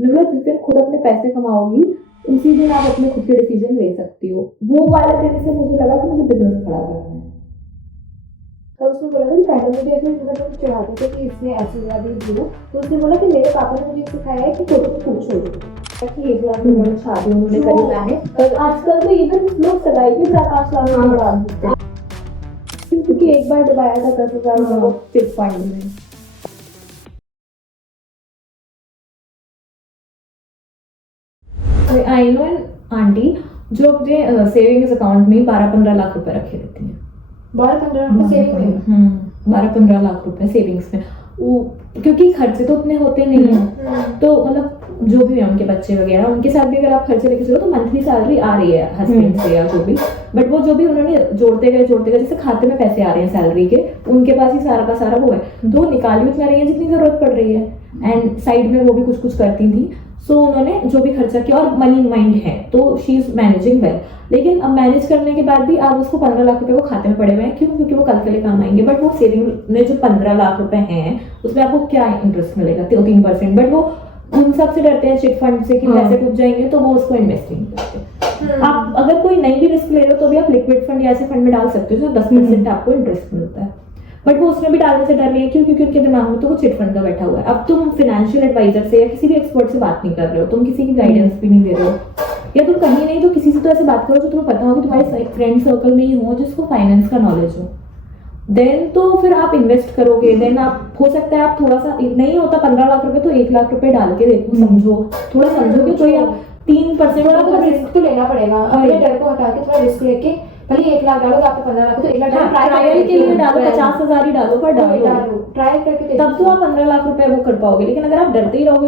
मतलब जिस दिन खुद अपने पैसे कमाओगी उसी दिन आप अपने खुद के डिसीजन ले सकती हो। वो वाले दिन से मुझे लगा कि मुझे बिजनेस खड़ा करना है। तब उसने बोला था कि पहले मुझे ऐसे मतलब चढ़ाते थे कि इसने ऐसे ज़्यादा दिया, तो उसने बोला कि मेरे पापा ने मुझे सिखाया है कि छोटे को पूछो कि 1 लाख में शादी उन्होंने करी मैंने, पर आजकल तो इवन लोग सगाई भी 4-5 लाख में बढ़ा देते हैं, क्योंकि एक बार डुबाया था 10,000 वो चिट फंड में। आई नो एन आंटी जो अपने सेविंग्स अकाउंट में 12-15 लाख रुपए रखे रहती हैं। 12-15 लाख सेविंग में 12-15 लाख रुपए सेविंग्स में, वो क्योंकि खर्चे तो उतने होते नहीं हैं, तो मतलब जो भी है उनके बच्चे वगैरह उनके साथ भी अगर आप खर्चे लेके चलो तो मंथली सैलरी आ रही है हस्बैंड से या जो भी, बट वो जो भी उन्होंने जोड़ते गए जैसे खाते में पैसे आ रहे हैं सैलरी के, उनके पास ही सारा का सारा वो है, तो वो निकाली उतना रही है जितनी जरूरत पड़ रही है, एंड साइड में वो भी कुछ कुछ करती थी। सो उन्होंने जो भी खर्चा किया और मनी माइंड है तो शी इज मैनेजिंग वेल, लेकिन अब मैनेज करने के बाद भी आप उसको 15 लाख रुपए को खाते में पड़े हुए हैं, क्यों? क्योंकि वो कल के लिए काम आएंगे, बट वो सेविंग में जो 15 लाख रुपए हैं उसमें आपको क्या इंटरेस्ट मिलेगा? 3%, बट वो उन सब से डरते हैं चिट फंड से कि पैसे डूब जाएंगे, तो वो उसको इन्वेस्ट नहीं करते। आप अगर कोई नई भी रिस्क ले रहे हो तो भी आप लिक्विड फंड या ऐसे फंड में डाल सकते हो जो 10% आपको इंटरेस्ट मिलता है, बट वो उसमें भी डालने से डर रही है, क्यों? क्योंकि उनके दिमाग में तो वो चिट फंड का बैठा हुआ है। अब तुम फाइनेंशियल एडवाइजर से या किसी भी एक्सपर्ट से बात नहीं कर रहे हो, तुम किसी की गाइडेंस भी नहीं दे रहे हो, या तुम कहीं नहीं तो किसी से तो ऐसे बात करो जो तुम्हें पता हो कि तुम्हारे फ्रेंड सर्कल में ही हो जिसको फाइनेंस का नॉलेज हो, देन तो फिर आप इन्वेस्ट करोगे। देन आप हो सकता है आप थोड़ा सा नहीं होता 15 लाख रुपए तो 1 लाख रुपए डाल के देखो, समझो थोड़ा समझोगे तो या 3% थोड़ा रिस्क तो लेना पड़ेगा, अपने डर को हटा के थोड़ा रिस्क लेके भले 1 लाख डालो तो आपको 15 लाख तो 1 लाख ट्रायल के लिए डालो, 50,000 ही डालो, पर डालो ट्राई करके तब तो आप 15 लाख रुपए वो कर पाओगे, लेकिन अगर आप डरते ही रहोगे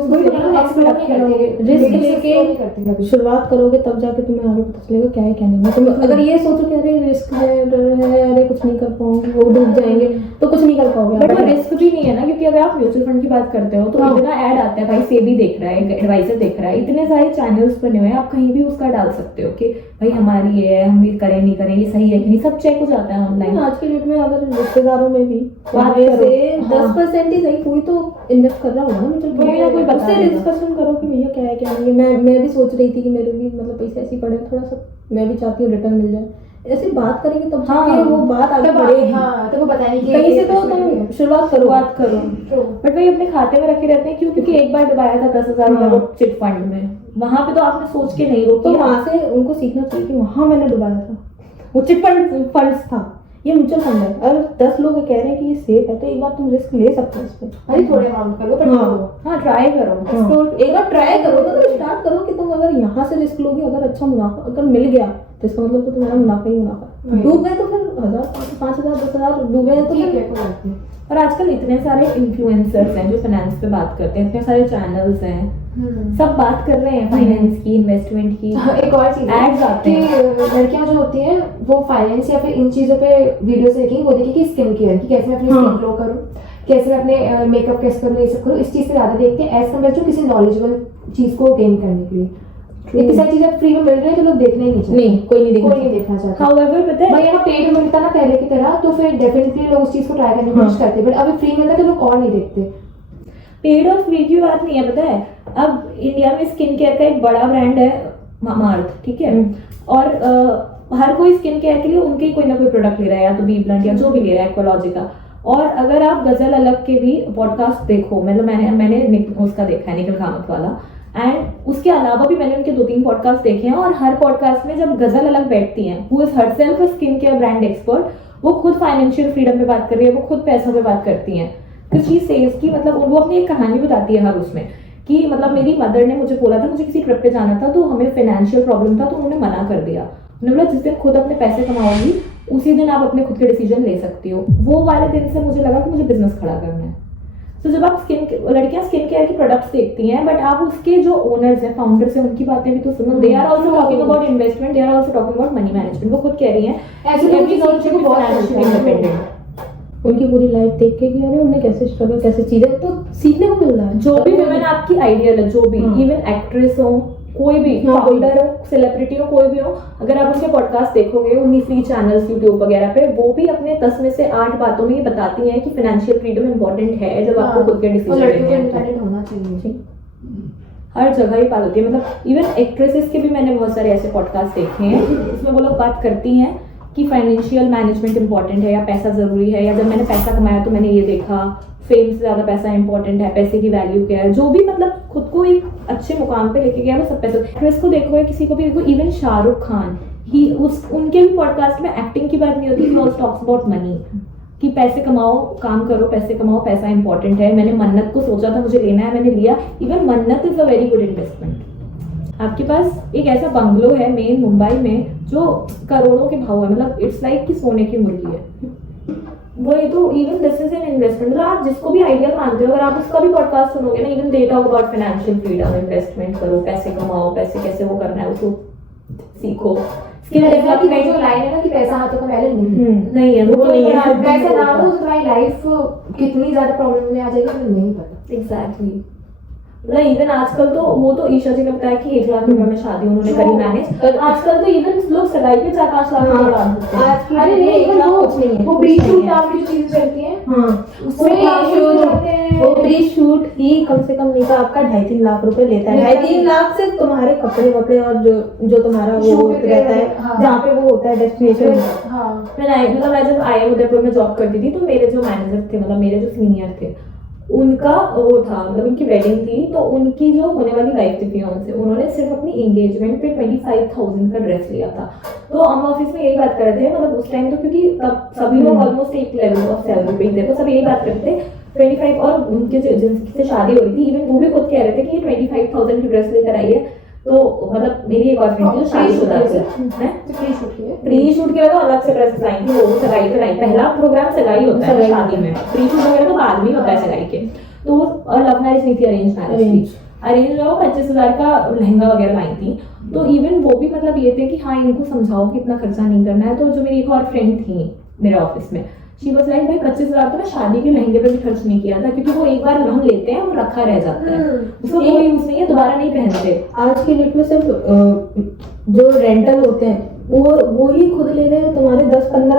रिस्क लेके शुरुआत करोगे तब जाके तुम्हें आगे पता चलेगा क्या है क्या नहीं। तुम अगर ये सोचो कि अरे रिस्क है, डर है, अरे कुछ नहीं कर पाऊंगी, वो डूब जाएंगे, तो कुछ नहीं कर पाओगे। बट वो रिस्क भी नहीं है ना, क्योंकि अगर आप म्यूचुअल फंड की बात करते हो तो इतना ऐड आता है, भाई सेबी देख रहा है, एडवाइजर देख रहा है, इतने सारे चैनल्स बने हुए हैं, आप कहीं भी उसका डाल सकते हो कि भाई हमारी ये है, हम ये करें नहीं करें, ये सही है कि नहीं, सब चेक हो जाता है ऑनलाइन। आज के डेट में अगर रिश्तेदारों में भी बात से 10% ही सही, कोई तो इन्वेस्ट कर रहा होगा ना म्यूचुअल फंड में, कोई उससे डिस्कशन करो कि भैया क्या है क्या नहीं है। मैं भी सोच रही थी कि मेरे भी मतलब पैसे ऐसे पड़े, थोड़ा सा मैं भी चाहती हूँ रिटर्न मिल जाए, ऐसी बात करेंगे तब जाके वो बात आगे बढ़ेगी। तो वो बताने की कहीं से तो तुम शुरुआत करो। बट वही अपने खाते में रखे रहते हैं, क्यों? क्योंकि एक बार डुबाया था 10,000 वो चिट फंड में, वहां पे तो आपने सोच के नहीं रोकी, तो वहां से उनको सीखना चाहिए कि वहां मैंने डुबाया था, वो चिट फंड था, ये म्यूचुअल फंड है। अगर 10 लोग कह रहे हैं कि ये सेफ है तो एक बार तुम रिस्क ले सकते हो इसमें, अरे थोड़े अमाउंट करो पर हाँ ट्राई करो, एक बार ट्राई करो तो स्टार्ट करो कि तुम अगर यहाँ से रिस्क लोगे, अगर अच्छा मुनाफा अगर मिल गया तो इसका मतलब तो तुम्हारा मुनाफा ही मुनाफा, डूब गए तो फिर 1,000 5,000 10,000 डूबे तो फिर। और आजकल इतने सारे इन्फ्लुएंसर्स हैं जो फाइनेंस पे बात करते हैं, इतने सारे चैनल्स हैं, सब बात कर रहे हैं फाइनेंस की, इन्वेस्टमेंट की। एक और चीज एड्स आते हैं, लड़कियां जो होती हैं वो फाइनेंस या फिर इन चीजों पे वीडियोस देखेंगी, वो देखेगी स्किन केयर की, कैसे मैं अपनी स्किन ग्लो करूं, कैसे मैं अपने मेकअप कैसे करूं, ये सब करूं, इस चीज से ज्यादा देखते हैं एज कम्पेयर टू किसी नॉलेजेबल चीज को गेन करने के लिए। इतनी सारी चीजें फ्री में मिल रही है तो लोग देखने ही नहीं चाहते, नहीं कोई नहीं देखना चाहता। हाउएवर पता है भाई अगर पेड मिलता ना पहले की तरह तो फिर डेफिनेटली लोग उस चीज को ट्राई करने की कोशिश करते, बट अभी फ्री मिलता है तो लोग और नहीं देखते। पेड और फ्री की बात नहीं है, पता है अब इंडिया में स्किन केयर का एक बड़ा ब्रांड है मामाअर्थ, ठीक है, और हर कोई स्किन केयर के लिए उनके ही कोई ना कोई प्रोडक्ट ले रहा है, या तो बी ब्लंट या जो भी ले रहा है, एक्वालॉजी का। और अगर आप गजल अलग के भी पॉडकास्ट देखो, मतलब मैंने उसका देखा है निखिल कामत वाला, एंड उसके अलावा भी मैंने उनके 2-3 पॉडकास्ट देखे हैं, और हर पॉडकास्ट में जब गजल अलग बैठती हैं, who is herself a skin care brand expert, वो खुद फाइनेंशियल फ्रीडम पे बात कर रही है, वो खुद पैसों पे बात करती हैं, तो शी सेज की मतलब वो अपनी एक कहानी बताती है हर उसमें कि मतलब मेरी मदर ने मुझे बोला था, मुझे किसी ट्रिप पे जाना था तो हमें फाइनेंशियल प्रॉब्लम था तो उन्होंने मना कर दिया, उन्होंने बोला जिस दिन खुद अपने पैसे कमाओगी उसी दिन आप अपने खुद के डिसीजन ले सकती हो। वो वाले दिन से मुझे लगा कि मुझे बिजनेस खड़ा करना है। तो जब आप लड़कियां स्किन केयर के प्रोडक्ट्स देखती हैं, बट आप उसके जो ओनर्स हैं, फाउंडर्स हैं, उनकी बातें भी तो सुनो, they are also talking about investment, they are also talking about money management. वो खुद कह रही हैं every girl should be financially independent. उनकी पूरी लाइफ देख के कि अरे उन्हें कैसे स्ट्रगल, कैसे चीजें तो सीखने को मिल रहा है। जो भी वुमेन आपकी आइडियल है, जो भी इवन एक्ट्रेस हो, कोई भी फाउंडर हो, सेलिब्रिटी हो, कोई भी हो, अगर आप उसके पॉडकास्ट देखोगे उन्हीं फ्री चैनल्स यूट्यूब वगैरह पे, वो भी अपने 10 में से 8 बातों में ये बताती हैं कि फाइनेंशियल फ्रीडम इंपॉर्टेंट है जब आपको खुद के डिसीजन लेने हैं। होना चाहिए। हर जगह ही बात होती है। मतलब इवन एक्ट्रेसेस के भी मैंने बहुत सारे ऐसे पॉडकास्ट देखे हैं उसमें वो लोग बात करती हैं कि फाइनेंशियल मैनेजमेंट इंपॉर्टेंट है या पैसा ज़रूरी है, या जब मैंने पैसा कमाया तो मैंने ये देखा फेम से ज़्यादा पैसा इंपॉर्टेंट है, पैसे की वैल्यू क्या है। जो भी मतलब खुद को एक अच्छे मुकाम पे लेके गया वो सब पैसे। एक्ट्रेस को देखो या किसी को भी देखो, इवन शाहरुख खान ही उनके भी पॉडकास्ट में एक्टिंग की बात नहीं होती, he also talks about money कि पैसे कमाओ, काम करो, पैसे कमाओ, पैसा इंपॉर्टेंट है। मैंने मन्नत को सोचा था मुझे लेना है, मैंने लिया। इवन मन्नत is a very good investment. आपके पास एक ऐसा बंगलो है मेन मुंबई में जो करोड़ों के भाव है, मतलब इट्स लाइक कि सोने की मुर्गी है वही। तो even this is an investment. मतलब आप जिसको भी आइडिया मानते हो, अगर आप उसका भी पॉडकास्ट सुनोगे ना, even they talk about financial freedom, investment करो, पैसे कमाओ, पैसे कैसे वो करना है उसको सीखो। जो लाइन है ना कि पैसा हाथों का मैल नहीं है, वो नहीं है। पैसा ना हो तो तुम्हारी लाइफ कितनी ज्यादा प्रॉब्लम में आ जाएगी तुम्हें नहीं पता। एग्जैक्टली। मतलब इवन आजकल तो वो तो ईशा जी ने बताया कि 1 लाख रुपए में शादी उन्होंने करी मैनेज, पर आजकल तो इवन लोग सगाई पे 4-5 लाख रुपए डाल देते हैं। अरे नहीं, कुछ नहीं है, वो प्री शूट आपकी जो चीजें चलती हैं वो प्री शूट ही कम से कम नहीं तो आपका 2.5-3 लाख रुपए लेता है। 2.5-3 लाख से तुम्हारे कपड़े वपड़े और जो तुम्हारा वो रहता है जहाँ पे वो होता है डेस्टिनेशन। मैं जब आई उदयपुर में जॉब करती थी तो मेरे जो मैनेजर थे, मतलब मेरे जो सीनियर थे, उनका वो था, मतलब उनकी वेडिंग थी तो उनकी जो होने वाली वाइफ थी फियांसे, उन्होंने सिर्फ अपनी एंगेजमेंट पे 25,000 का ड्रेस लिया था। तो हम ऑफिस में यही बात कर रहे थे, मतलब उस टाइम तो क्योंकि तब सभी लोग ऑलमोस्ट एक लेवल ऑफ सैलरी पे थे, तो सब यही बात करते थे 25। और उनके जिनसे शादी हो रही थी इवन वो भी खुद कह रहे थे कि 25,000 की ड्रेस लेकर आई है। तो मतलब मेरी एक और फ्रेंड थी जो शादीशुदा थी, प्री शूट के तो अलग से ड्रेसेस आई थी, वो सगाई पे लाई। पहला प्रोग्राम सगाई होता है शादी में, प्री शूट वगैरह तो बाद में होता है सगाई के। तो वो लव मैरिज नहीं थी, अरेंज मैरिज थी। अरेंज जो 25,000 का लहंगा वगैरह लाई थी। तो इवन वो भी मतलब ये थे कि हाँ इनको समझाओ कि इतना खर्चा नहीं करना है। तो जो मेरी एक और फ्रेंड थी मेरे ऑफिस में, शी वाज लाइक भाई 25,000 तो मैं शादी के लहंगे पे भी खर्च नहीं किया था, क्योंकि वो एक बार हम लेते हैं वो रखा रह जाता है, उसको कोई यूज नहीं है, दोबारा नहीं पहनते। आज के डेट में सिर्फ जो रेंटल होते हैं वो ही खुद ले रहे हैं तुम्हारे 10-15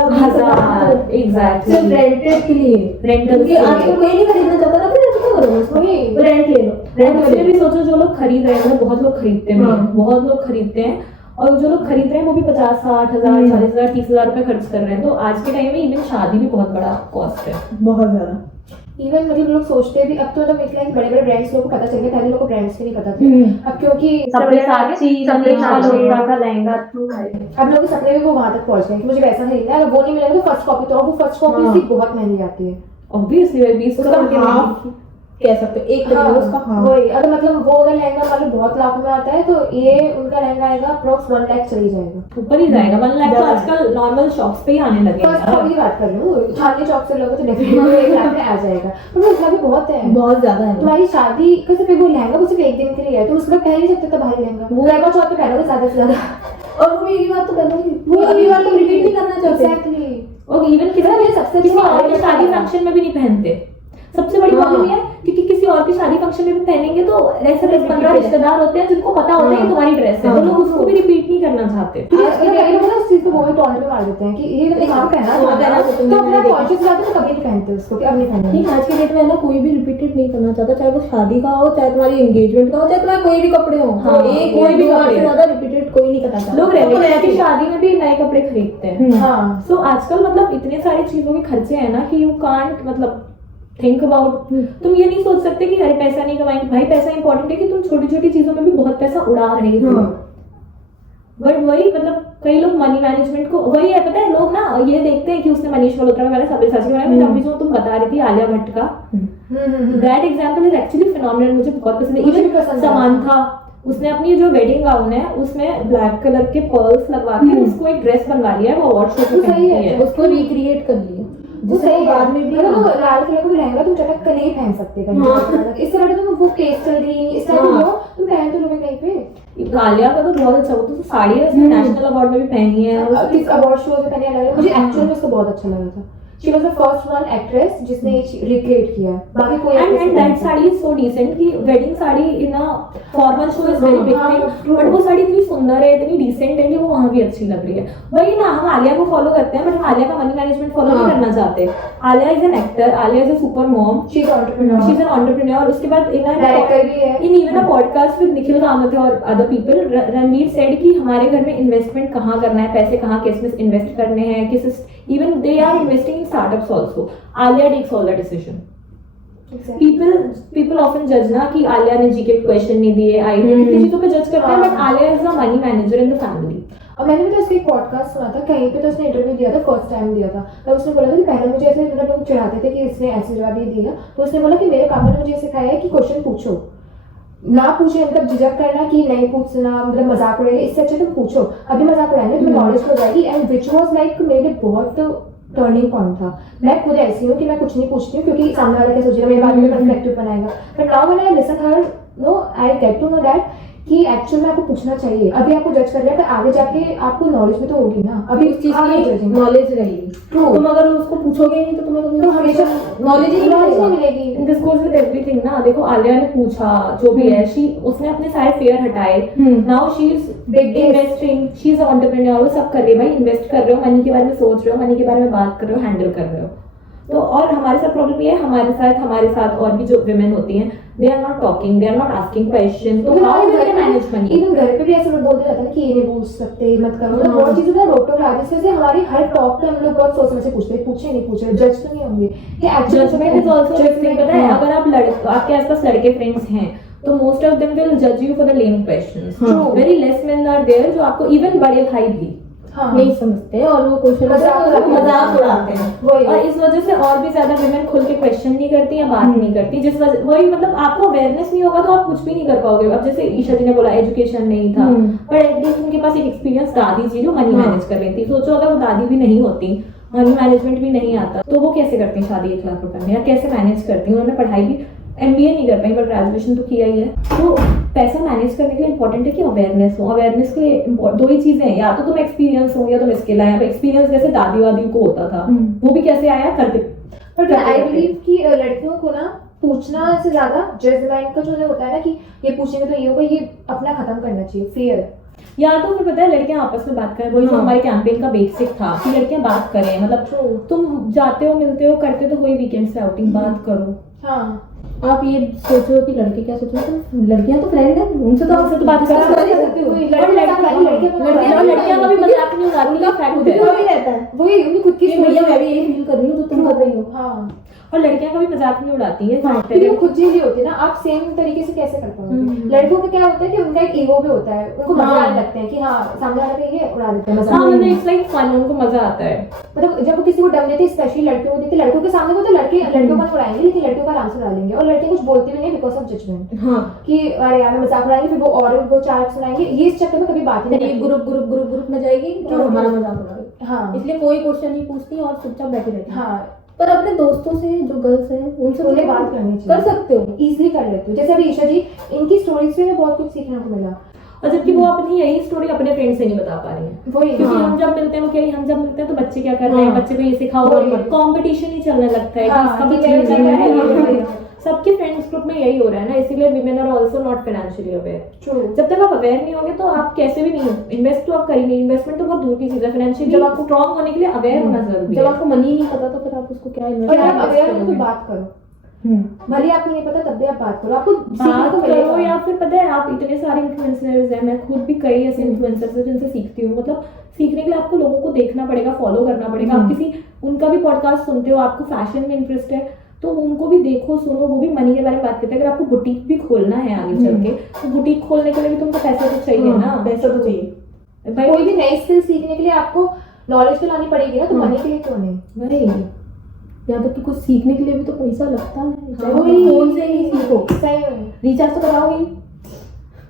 एग्जैक्टली सिर्फ रेंटेड के लिए। रेंटल क्योंकि आजकल कोई नहीं खरीदना चाहता ना, फिर क्या करोगे उसको, रेंट ले लो। रेंट से भी सोचो, जो लोग खरीद रहे हैं, बहुत लोग खरीदते हैं, बहुत लोग खरीदते हैं, और जो लोग खरीद रहे हैं वो भी 50-60,000, 40,000, 30,000 रुपए खर्च कर रहे हैं। तो आज के टाइम में इवन शादी भी बहुत बड़ा कॉस्ट है, बहुत ज्यादा। इवन मतलब लोग सोचते हैं भी, अब तो मतलब एक लाइक बड़े बड़े ब्रांड्स लोगों को पता चल गया, पहले लोगों को ब्रांड्स के नहीं पता थे। अब क्योंकि अब लोग के सपने भी वो वहां तक पहुंच गए कि मुझे वैसा खरीदना है, अगर वो नहीं मिलेगा तो फर्स्ट कॉपी, तो वो फर्स्ट कॉपी उसकी बहुत महंगी आती है। ऑब्वियसली 20 कह सकते हो एक तरीके उसका। वही अगर मतलब वो अगर लहंगा मतलब बहुत लाख में आता है तो ये उनका लहंगा आएगा अप्रोक्स 1 लाख चली जाएगा, ऊपर ही जाएगा। 1 लाख तो आजकल नॉर्मल शॉप्स पे ही आने लगे हैं। फर्स्ट कॉपी बात कर रही हूँ, चांदनी चौक से लोगे तो डेफिनेटली 1 लाख में आ जाएगा, पर वो इतना भी बहुत है, बहुत ज्यादा है। तुम्हारी शादी का सिर्फ वो लहंगा वो सिर्फ एक दिन के लिए है, तुम उसके बाद पहन नहीं सकते भारी लहंगा, वो लहंगा चौक पे पहनोगे ज्यादा से ज्यादा, और वो एक बार तो पहनोगी, वो अगली बार तो रिपीट नहीं करना चाहते। एग्जैक्टली। और इवन किसी और की शादी फंक्शन में भी नहीं पहनते। सबसे बड़ी प्रॉब्लम ये है क्योंकि किसी और की शादी फंक्शन में भी पहनेंगे तो ऐसे 10-15 रिश्तेदार होते हैं जिनको पता होता है कि तुम्हारी ड्रेस है, तो लोग उसको भी रिपीट नहीं करना चाहते। आजकल कई लोग ना उस चीज को बहुत टॉन्ट में मार देते हैं कि ये एक बार पहना तो अपना कॉन्शियस जाते हैं, कभी नहीं पहनते उसको कि अब नहीं पहनना। नहीं, आज के डेट में ना कोई भी रिपीटेड नहीं करना चाहता, चाहे वो शादी का हो, चाहे तुम्हारी एंगेजमेंट का हो, चाहे तुम्हारे कोई भी कपड़े हो। एक कोई भी बार से ज्यादा रिपीटेड कोई नहीं करना चाहता। लोग रेगुलर की शादी में भी नए कपड़े खरीदते हैं। सो आजकल मतलब इतने सारे चीजों के खर्चे हैं ना कि यू कांट मतलब थिंक अबाउट। तुम ये नहीं सोच सकते कि अरे पैसा नहीं कमाएंगे। भाई पैसा इंपॉर्टेंट है कि तुम छोटी छोटी चीजों में भी बहुत पैसा उड़ा रहे हो। बट वही मतलब कई लोग मनी मैनेजमेंट को वही है, पता है लोग ना ये देखते हैं कि उसने मनीष मल्होत्रा का सब्यसाची के बारे में अभी जो तुम बता रही थी आलिया भट्ट का, that example is actually phenomenal, मुझे बहुत पसंद है। इवन समांथा, उसने अपनी जो वेडिंग गाउन है उसमें ब्लैक कलर के पर्ल्स लगवा के उसको एक ड्रेस बनवा लिया है, वो अवार्ड शो पे पहनती है, उसको रिक्रिएट कर लिया। वो सही बाद में भी मतलब लाल कलर का भी लहंगा तुम चटक कर नहीं पहन सकते कहीं, इस तरह तुम वो केस चल रही इस तरह तुम पहन तो लोगे कहीं पे। आलिया का तो बहुत अच्छा, वो तो साड़ी है उसने नेशनल अवार्ड में भी पहनी है, किस अवार्ड शो में पहनी अलग। मुझे एक्चुअल में उसका बहुत अच्छा लगा था, she was the first one actress जिसने ये रिक्रिएट किया है, बाकी कोई and that sari is so decent कि wedding sari in a formal show is very big thing, but वो साड़ी इतनी सुंदर है, इतनी डिसेंट है कि वो वहां भी अच्छी लग रही है। वही ना, हम आलिया को फॉलो करते हैं बट हम आलिया का मनी मैनेजमेंट फॉलो नहीं करना चाहते। Alia is an actor, Alia is a super mom, she is entrepreneur, she is an entrepreneur. उसके बाद डायरेक्टर भी है। In even a podcast with Nikhil Kamat और अदर पीपल, रणवीर सेड कि हमारे घर में इन्वेस्टमेंट कहाँ करना है, पैसे कहाँ किस में इन्वेस्ट करने हैं, किस even they are investing in startups also. Alia takes all the decision. people often judge ना कि आलिया ने जीके क्वेश्चन नहीं दिए, आई कितनी चीजों पे जज करते हैं, but Alia is a money manager in the family. और मैंने भी तो इसका एक पॉडकास्ट सुना था, कहीं पे तो उसने इंटरव्यू दिया था, फर्स्ट टाइम दिया था, तब उसने बोला था कि पहले मुझे ऐसे मतलब लोग चिढ़ाते थे कि इसने ऐसे जवाब ये दिया, तो उसने बोला कि मेरे पापा ने मुझे सिखाया है कि क्वेश्चन पूछो, ना पूछे मतलब झिझक करना कि नहीं पूछना, मतलब मजाक उड़ाएंगे, इससे अच्छे तुम पूछो, अभी मजाक उड़ाएंगे तुम्हें नॉलेज हो जाएगी। एंड विच वॉज लाइक मेरे लिए बहुत टर्निंग पॉइंट था। मैं खुद ऐसी हूँ कि मैं कुछ नहीं पूछती हूँ क्योंकि सामने वाला क्या सोचेगा, मेरे बारे में परस्पेक्टिव बनाएगा, but now when I listen her no I get to know that कि एक्चुअल में आपको पूछना चाहिए। अभी आपको जज कर रहा है तो आगे जाके आपको नॉलेज भी तो होगी ना, अभी उस चीज की नॉलेज रहेगी। तुम अगर उसको पूछोगे नहीं तो तुम्हें तो हमेशा नॉलेज ही नहीं मिलेगी। दिस गोज विद एवरीथिंग ना। देखो आलिया ने पूछा जो भी है, उसने अपने सारे फेयर हटाए, now she is big investing, she is entrepreneur, वो सब कर रही है भाई, इन्वेस्ट कर रहे हो, मनी के बारे में सोच रहे हो, मनी के बारे में बात कर रहे हो, हैंडल कर रहे हो। तो और हमारे साथ प्रॉब्लम ये है, हमारे साथ और भी जो विमेन होती हैं, they are not talking, they are not asking question, तो how do they manage money? Even घर पे भी ऐसे लोग बोलते रहते हैं ना कि ये नहीं बोल सकते, मत करो, मतलब बहुत चीजें ना रोक टोक लगा दी। जैसे हमारे हर टॉप पे हम लोग बहुत सोच समझ के पूछते हैं, पूछे नहीं पूछे, जज तो नहीं होंगे कि जजमेंट इज आल्सो जजमेंट। पता है अगर आप आपके आसपास लड़के फ्रेंड्स हैं तो मोस्ट ऑफ देम विल जज you for the lame questions. Very less men are there जो आपको इवन बड़े भाई भी नहीं समझते हैं और वो क्वेश्चन मजाक उड़ाते हैं, और इस वजह से और भी ज्यादा विमेन खुल के क्वेश्चन नहीं करती या बात नहीं करती, जिस वजह वही मतलब आपको अवेयरनेस नहीं होगा तो आप कुछ भी नहीं कर पाओगे। अब जैसे ईशा जी ने बोला एजुकेशन नहीं था, पर एटलीस्ट उनके पास एक एक्सपीरियंस दादी जी जो मनी मैनेज कर रही थी। सोचो अगर वो दादी भी नहीं होती, मनी मैनेजमेंट भी नहीं आता, तो वो कैसे करती हैं शादी 1 लाख रुपए में, या कैसे मैनेज करती हैं? उन्होंने पढ़ाई भी MBA नहीं कर पाई, बट ग्रेजुएशन तो किया ही है। तो पैसा मैनेज करने के लिए इंपॉर्टेंट है कि अवेयरनेस हो। अवेयरनेस के लिए दो ही चीजें हैं, या तो तुम एक्सपीरियंस हो या तुम स्किल आया। एक्सपीरियंस जैसे दादी वादी को होता था, वो भी कैसे आया करते। पर आई बिलीव कि लड़कियों को ना पूछना से ज्यादा जजमेंट का जो होता है ना कि ये पूछेंगे तो ये होगा, ये अपना खत्म करना चाहिए, फियर। या तो फिर पता है लड़कियां आपस में बात करें, वही जो हमारे कैंपेन का बेसिक था कि लड़कियां बात करें, मतलब तुम जाते हो मिलते हो करते तो वही वीकेंड से आउटिंग, बात करो। हाँ आप ये सोचो कि लड़के क्या सोचो, तो लड़कियां तो फ्रेंड है, उनसे तो आपसे तो बात कर सकते हो। लड़कियां का भी मजाक नहीं उड़ाती, उनका फैक्ट भी रहता है, वही उनकी खुद की भैया मैं भी यही फील कर रही हूँ जो तुम कर रही हो। हाँ, और लड़कियां का भी मजाक नहीं उड़ाती है, क्योंकि वो खुद चीज होती है ना, आप सेम तरीके से कैसे कर पाओगे? लड़कों का क्या होता है कि उनका एक ईगो भी होता है, उनको मजा आने लगता है कि हाँ सामने वाला का ये उड़ा देते हैं मजा। हाँ मतलब इट्स लाइक फन, उनको मजा आता है। मतलब जब वो किसी को डर देते, स्पेशली लड़कियों को देखते, लड़कों के सामने वो तो लड़कियों को उड़ाएंगे, लेकिन लड़कियों को आराम से उड़ा लेंगे, और लड़के कुछ बोलते भी नहीं बिकॉज ऑफ जजमेंट। हाँ, कि अरे यार मजाक उड़ाएंगे, फिर वो 4 सुनाएंगे, ये इस चक्कर में कभी बात ही नहीं। ग्रुप में जाएगी कि हमारा मजाक उड़ाएगी। हाँ, इसलिए कोई क्वेश्चन नहीं पूछती और चुपचाप बैठे रहती है। हाँ, पर अपने दोस्तों से जो गर्ल्स हैं उनसे उन्हें बात करनी चाहिए, कर सकते हो, इजीली कर लेते हो। जैसे अभी ईशा जी, इनकी स्टोरीज से हमें बहुत कुछ सीखने को मिला, और जबकि वो अपनी यही स्टोरी अपने फ्रेंड से नहीं बता पा रही है, वही क्योंकि हम जब मिलते हैं वो क्या हम जब मिलते हैं तो बच्चे क्या कर रहे हैं, बच्चे को ये सिखाओ, कंपटीशन ही चलने लगता है कि इसका भी चेंज चल रहा है। सबके फ्रेंड्स ग्रुप में यही हो रहा है ना, इसीलिए women are also not financially aware. जब तक आप अवेयर नहीं होंगे तो आप कैसे भी नहीं इन्वेस्ट तो आप करेंगे, इन्वेस्टमेंट तो बहुत दूर की चीज है, फाइनेंशियली जब आपको स्ट्रांग होने के लिए अवेयर होना जरूरी है। जब आपको मनी नहीं पता तो फिर आप उसको क्या इन्वेस्ट करोगे? अवेयर हो तो बात करो, भले आपको नहीं पता तब भी आप बात करो, आपको बात करो। या फिर पता है आप इतने सारे इन्फ्लुएंसर्स हैं, मैं खुद भी कई ऐसे इन्फ्लुएंसर्स हैं जिनसे सीखती हूँ। मतलब सीखने के लिए आपको लोगों को देखना पड़ेगा, फॉलो करना पड़ेगा। आप किसी उनका भी पॉडकास्ट सुनते हो, आपको फैशन में इंटरेस्ट है तो उनको भी देखो सुनो, वो भी मनी के बारे में बात करते हैं। अगर आपको बुटीक भी खोलना है आगे चल के, तो बुटीक खोलने के लिए भी तुमको पैसा तो चाहिए ना, पैसा तो चाहिए। भाई कोई भी नई स्किल सीखने के लिए आपको नॉलेज तो लानी पड़ेगी ना, तो मनी के लिए क्यों नहीं? वही यहाँ तक कि कुछ सीखने के लिए भी तो पैसा लगता है, चाहे वो वही फोन से ही सीखो, सही है, रिचार्ज तो कराओगे।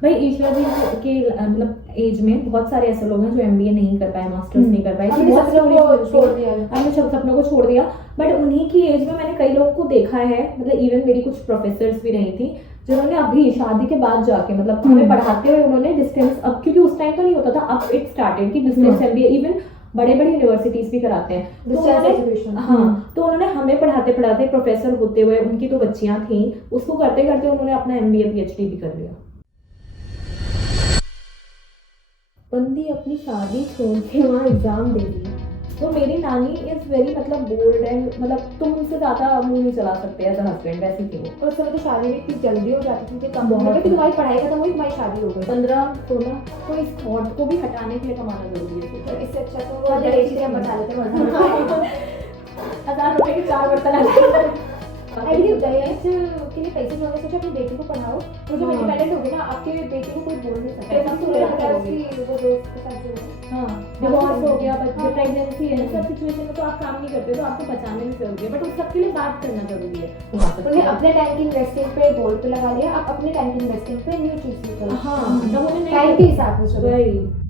भाई ईश्वर जी के मतलब एज में बहुत सारे ऐसे लोग हैं जो MBA नहीं कर पाए, मास्टर्स नहीं कर पाए, बहुत सपनों को छोड़ दिया, हमने सब सपनों को छोड़ दिया। बट उन्हीं की एज में मैंने कई लोगों को देखा है, मतलब इवन मेरी कुछ प्रोफेसर्स भी रही थी जिन्होंने अभी शादी के बाद जाके मतलब हमें पढ़ाते हुए उन्होंने डिस्टेंस, अब क्योंकि उस टाइम तो नहीं होता था, अब इट स्टार्टेड कि डिस्टेंस MBA। इवन बड़े बड़े यूनिवर्सिटीज भी कराते हैं। तो Distance उन्होंने- education। हाँ, तो उन्होंने हमें पढ़ाते पढ़ाते प्रोफेसर होते हुए, उनकी तो बच्चियां थी, उसको करते करते उन्होंने अपना MBA PhD भी कर लिया। बंदी अपनी शादी छोड़ के वहाँ एग्जाम दे दी। तो मेरी नानी इज वेरी मतलब बोल्ड एंड मतलब तुम उनसे ज्यादा मुंह नहीं चला सकते एज अ हस्बैंड, वैसी थी वो। और उस समय तो शादी भी इतनी जल्दी हो जाती थी कि कम बहुत उम्र में कि तुम्हारी पढ़ाई खत्म हुई तुम्हारी शादी हो गई। 15-16। तो इस थॉट को भी हटाने के लिए कमाना जरूरी है। तो इससे अच्छा तो वो वो देश चीज़ें हम में। बचा लेते हैं। 1000 रुपए के 4 बर्तन आ आई थिंक दहेज के लिए पैसे जोड़ने से अपनी बेटी को पढ़ाओ, और जब हाँ। इंडिपेंडेंट होगी ना आपके बेटी को कोई बोल नहीं सकता। ऐसा हम तो तुम्हें क्या पता है करोगे? कि वो दोस्त के साथ जो है। हाँ, डिवोर्स हो गया, बच्चे हाँ। प्रेगनेंसी है, सब सिचुएशन में तो आप काम नहीं करते, तो आपको बचाने में जरूरी है, बट उस सबके लिए बात करना जरूरी है। उन्हें अपने टाइम की इन्वेस्टिंग पे गोल्ड पे लगा लिया, आप अपने टाइम की इन्वेस्टिंग पे न्यू चीज करो। हाँ, तब उन्हें टाइम के हिसाब से चलो। वही